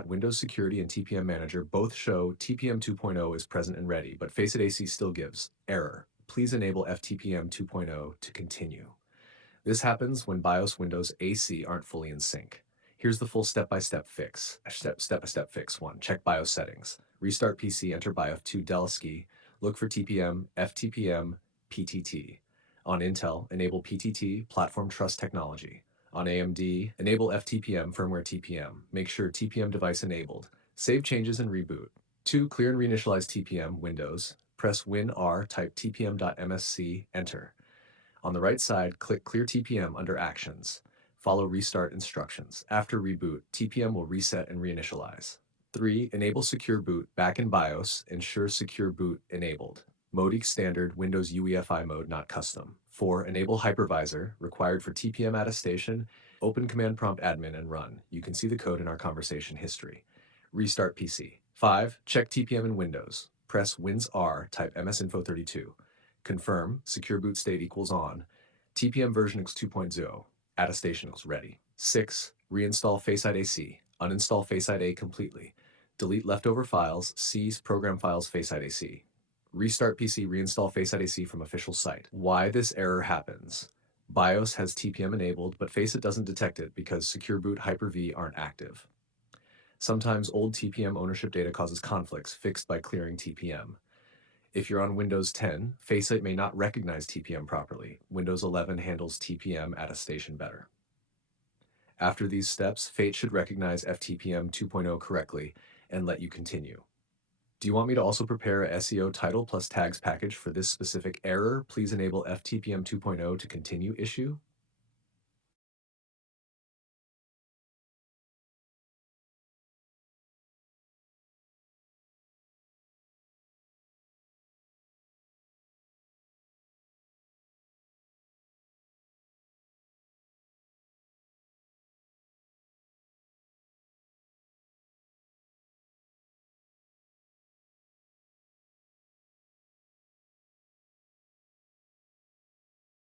Windows Security and TPM Manager both show TPM 2.0 is present and ready, but FACEIT AC still gives error. Please enable FTPM 2.0 to continue. This happens when BIOS Windows AC aren't fully in sync. Here's the full step-by-step fix. Step-by-step fix 1. Check BIOS settings. Restart PC, enter BIOS 2 Dell SCI. Look for TPM, FTPM, PTT. On Intel, enable PTT, Platform Trust Technology. On AMD, enable FTPM, Firmware TPM. Make sure TPM device enabled. Save changes and reboot. 2. Clear and reinitialize TPM, Windows. Press Win-R, type tpm.msc, enter. On the right side, click Clear TPM under Actions. Follow restart instructions. After reboot, TPM will reset and reinitialize. 3. Enable Secure Boot. Back in BIOS, ensure Secure Boot enabled. Mode standard, Windows UEFI mode, not custom. 4. Enable Hypervisor, required for TPM attestation. Open Command Prompt Admin and run. You can see the code in our conversation history. Restart PC. 5. Check TPM in Windows. Press Wins-R, type msinfo32. Confirm, Secure Boot state equals on. TPM version X 2.0. Attestation is ready. 6. Reinstall FACEIT AC. Uninstall FACEIT A completely. Delete leftover files. Seize program files FACEIT AC. Restart PC, reinstall FACEIT AC from official site. Why this error happens. BIOS has TPM enabled, but FACEIT doesn't detect it because Secure Boot Hyper-V aren't active. Sometimes old TPM ownership data causes conflicts, fixed by clearing TPM. If you're on Windows 10, FACEIT may not recognize TPM properly. Windows 11 handles TPM attestation better. After these steps, FACEIT should recognize FTPM 2.0 correctly and let you continue. Do you want me to also prepare a SEO title plus tags package for this specific error? Please enable FTPM 2.0 to continue issue.